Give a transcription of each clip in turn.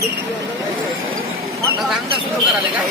सांगता सुरू करायला का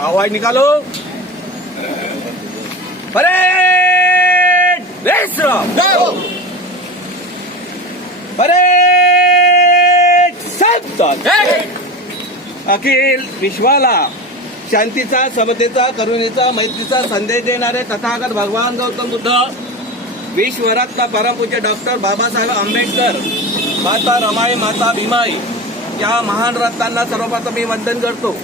आवाज निकालो परेड विश्राम परेड सावधान अखिल विश्वाला शांतीचा समतेचा करुणेचा मैत्रीचा संदेश देणारे तथागत भगवान गौतम बुद्ध विश्वरत्न परमपूज्य डॉक्टर बाबासाहेब आंबेडकर माता रमाई माता भीमाई या महान रत्नांना सर्वप्रथम मी वंदन करतो।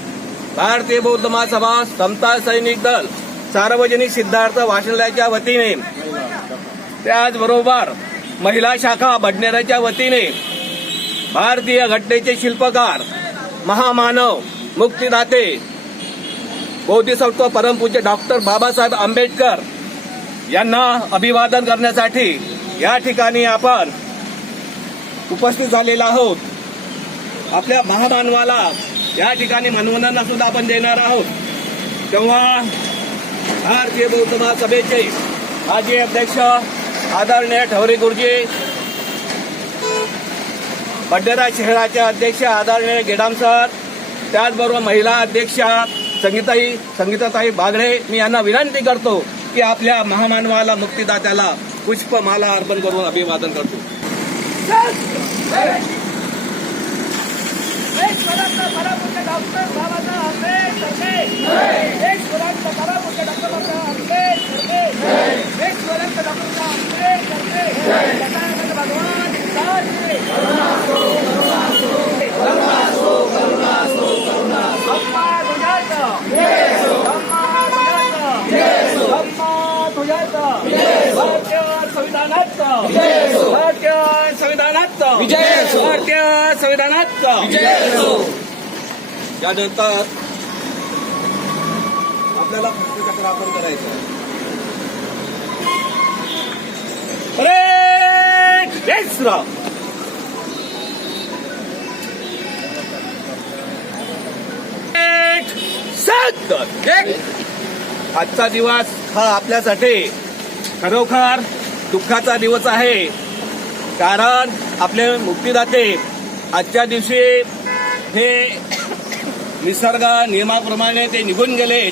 भारतीय बौद्ध महासभा समता सैनिक दल सार्वजनिक सिद्धार्थ वाचनालयाच्या वतीने त्याचबरोबर महिला शाखा बडनेराच्या वतीने भारतीय घटनेचे शिल्पकार महामानव मुक्तिदाते बोधिसत्व परमपूज्य डॉक्टर बाबासाहेब आंबेडकर यांना अभिवादन करण्यासाठी या ठिकाणी आपण उपस्थित झालेला आहोत। आपल्या महामानवाला या ठिकाणी मानवंदना सुद्धा आपण देणार आहोत। तेव्हा भारतीय बौद्ध महासभेचे माजी अध्यक्ष आदरणीय ठवरे गुरुजी, बडनेरा शहराचे अध्यक्ष आदरणीय गेडाम सर, त्याचबरोबर महिला अध्यक्षा संगीताताई बागडे, मी यांना विनंती करतो की आपल्या महामानवाला मुक्तिदात्याला पुष्पमाला अर्पण करून अभिवादन करतो। त्यानंतर आपल्याला पुष्पचक्र अर्पण करायचं आहे. परेड जय श्रीराम. आजचा दिवस हा आपल्यासाठी खरोखर दुःखाचा दिवस आहे. कारण आपले मुक्तिदाते आजच्या दिवशी हे निसर्ग नियमाप्रमाणे ते निघून गेले.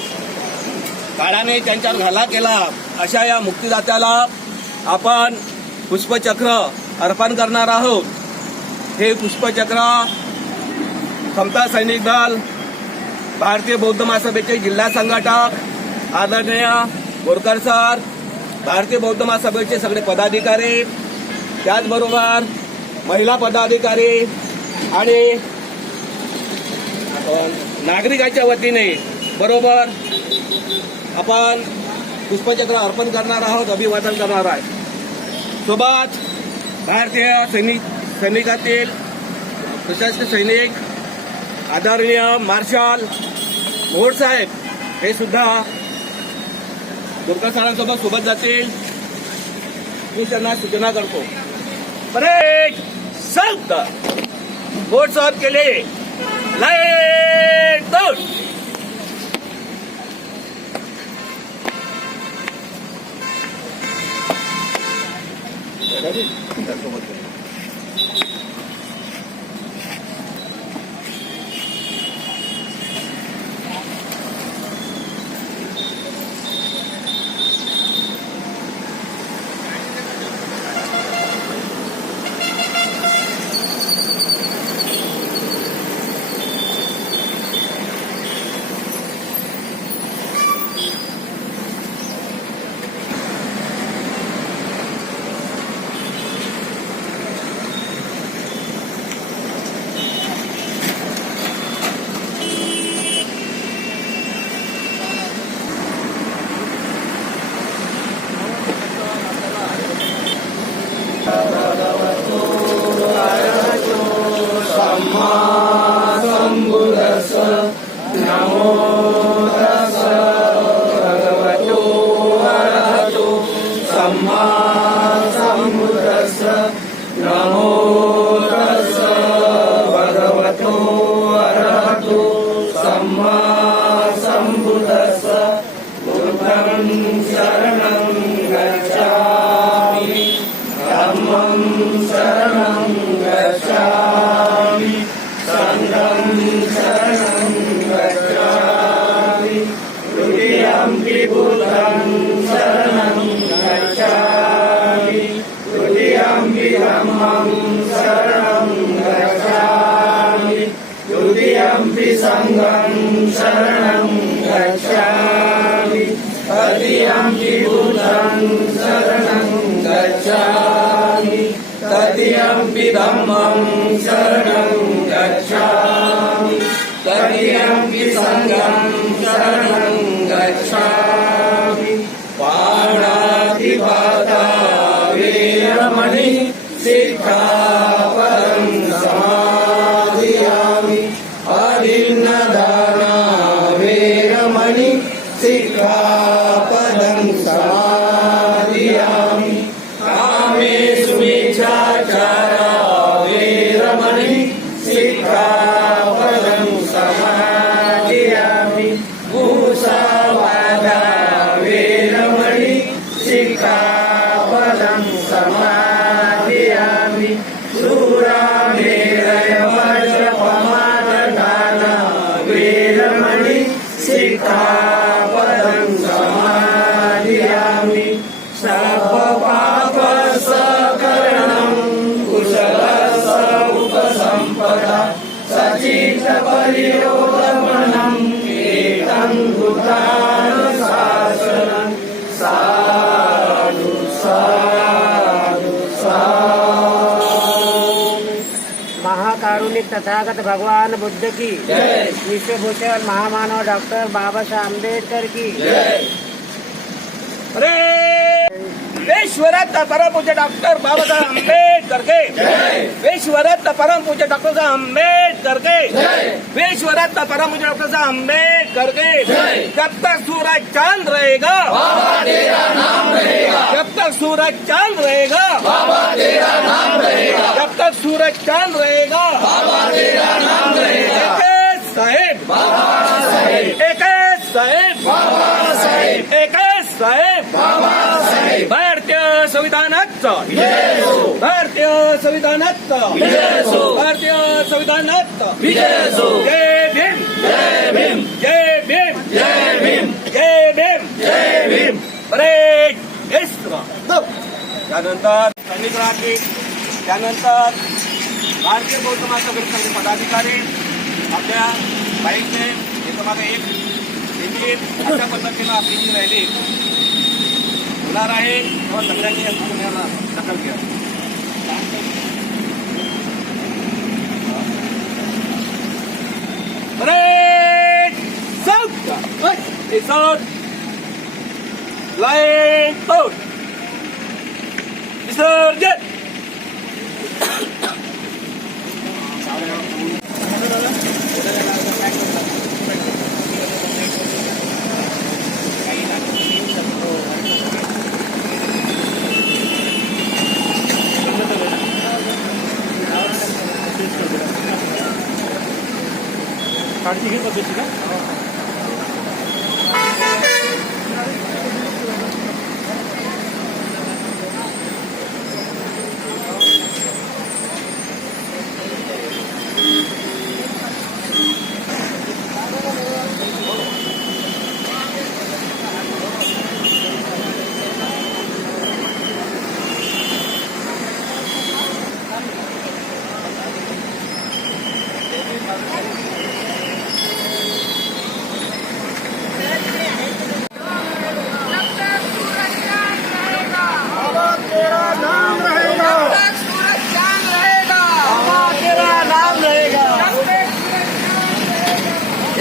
काळाने त्यांच्यावर घाला केला. अशा या मुक्तिदात्याला आपण पुष्पचक्र अर्पण करणार आहोत. हे पुष्पचक्र समता सैनिक दल, भारतीय बौद्ध महासभेचे जिल्हा संघटक आदरणीय बोरकर सर, भारतीय बौद्ध महासभेचे सगळे पदाधिकारी, त्याचबरोबर महिला पदाधिकारी आणि नागरिकांच्या वतीने बरोबर आपण पुष्पचक्र अर्पण करणार आहोत, अभिवादन करणार आहे. सोबत भारतीय सैनिकातील प्रशासकीय सैनिक आदरणीय मार्शल मोहोड साहेब हे सुद्धा बोरकर सरांसोबत सोबत जातील. मी त्यांना सूचना करतो. परेड संत बोर्ड साहेब केले लाईट दोन. तदीयम्पि धम्मं शरणं गच्छामि तदीयम्पि संघं शरणं गच्छामि पाणातिपाता वीरमणि सिक्खापदं समादियामि अदिन्नदाना वीरमणि सिक्खापदं समादियामि कामेषु मिच्छाचारा वीरमणि सिक्खापदं समादियामि मुसावादा वीरमणि सिक्खापदं समादियामि सुरामेरयवचपमाददाना वीरमणि सिक्खापदं समादियामि सर्वपापसकरणं कुशलस्य उपसम्पदा सचित्तपरियोगमनं एतं भूतानुशासनं साधु साधु साधु। महाकारुणिक तथागत भगवान बुद्ध की जय। विश्वभूषण महामानव डॉक्टर बाबा साहेब आंबेडकर की जय। अरे विश्वरत्न परम पूज्य डॉक्टर बाबासाहेब आंबेडकर के जय। विश्वरत्न परम पूज्य डॉक्टर साहेब आंबेडकर के जय। विश्वरत्न भारत माता मुझे डॉक्टर साहब अम्बेडकर के जब तक सूरज चांद रहेगा बाबा तेरा नाम रहेगा, जब तक सूरज चांद रहेगा बाबा तेरा नाम रहेगा, जब तक सूरज चांद रहेगा बाबा तेरा नाम रहेगा। एक साहेब बाबा साहेब, एक साहेब बाबा साहेब, एक साहेब बाबा साहेब, भारतीय संविधानाचा विजय हो, भारतीय संविधानाचा विजय हो, भारतीय संविधानाचा विजय हो। जय भीम जय भीम, जय भीम जय भीम, जय भीम जय भीम। परेड त्यानंतर सैनिक राहतील, त्यानंतर भारतीय बौद्ध समाज संघटनेचे पदाधिकारी आपल्या बाईकने एकामागे एक देखील अशा पद्धतीनं आपली जी रॅली होणार आहे तेव्हा सगळ्यांनी या पुण्याला दखल घ्या. परेड साऊथ लाईन आउट विसर्जन.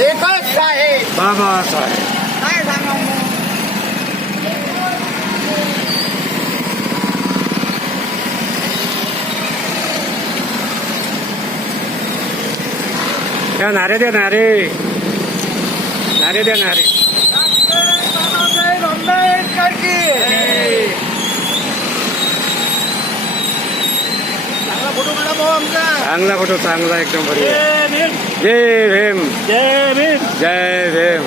एकच साहेब बाबा साहेब. काय सांगा मग? त्या नारे द्या, नारे नारे द्या, नारे. बाबासाहेब आंबेडकर की चांगला फोटो काढा भाऊ आमचा. चांगला फोटो, चांगला एकदम बढिया. जय भीम जय भीम, जय भीम जय भीम.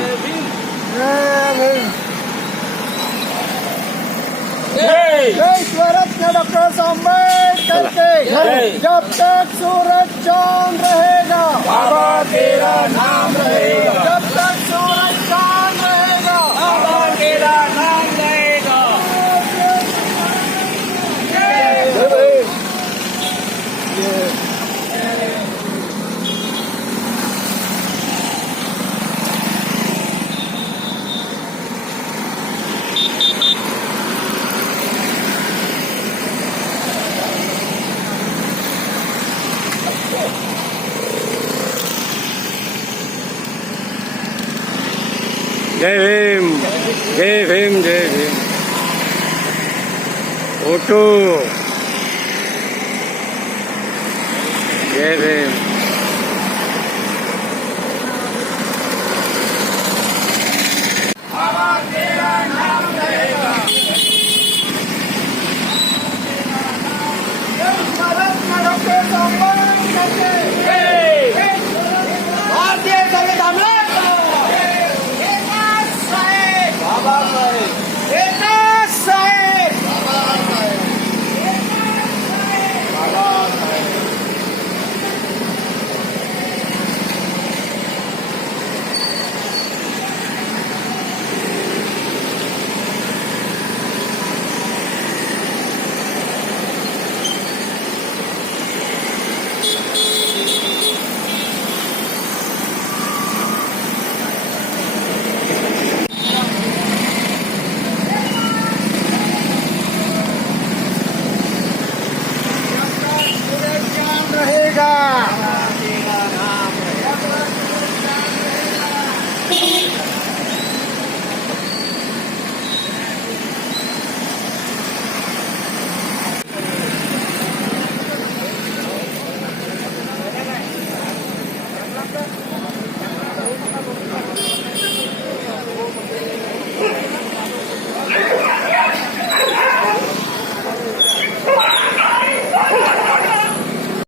जय स्वरत्न डॉक्टर आंबेडकर के जब तक सूरज चांद रहेगा बाबा तेरा नाम रहेगा, जब तक सूरज चांद रहेगा बाबा तेरा नाम रहेगा। जय भीम, जय भीम, जय भीम. फोटो. जय भीम.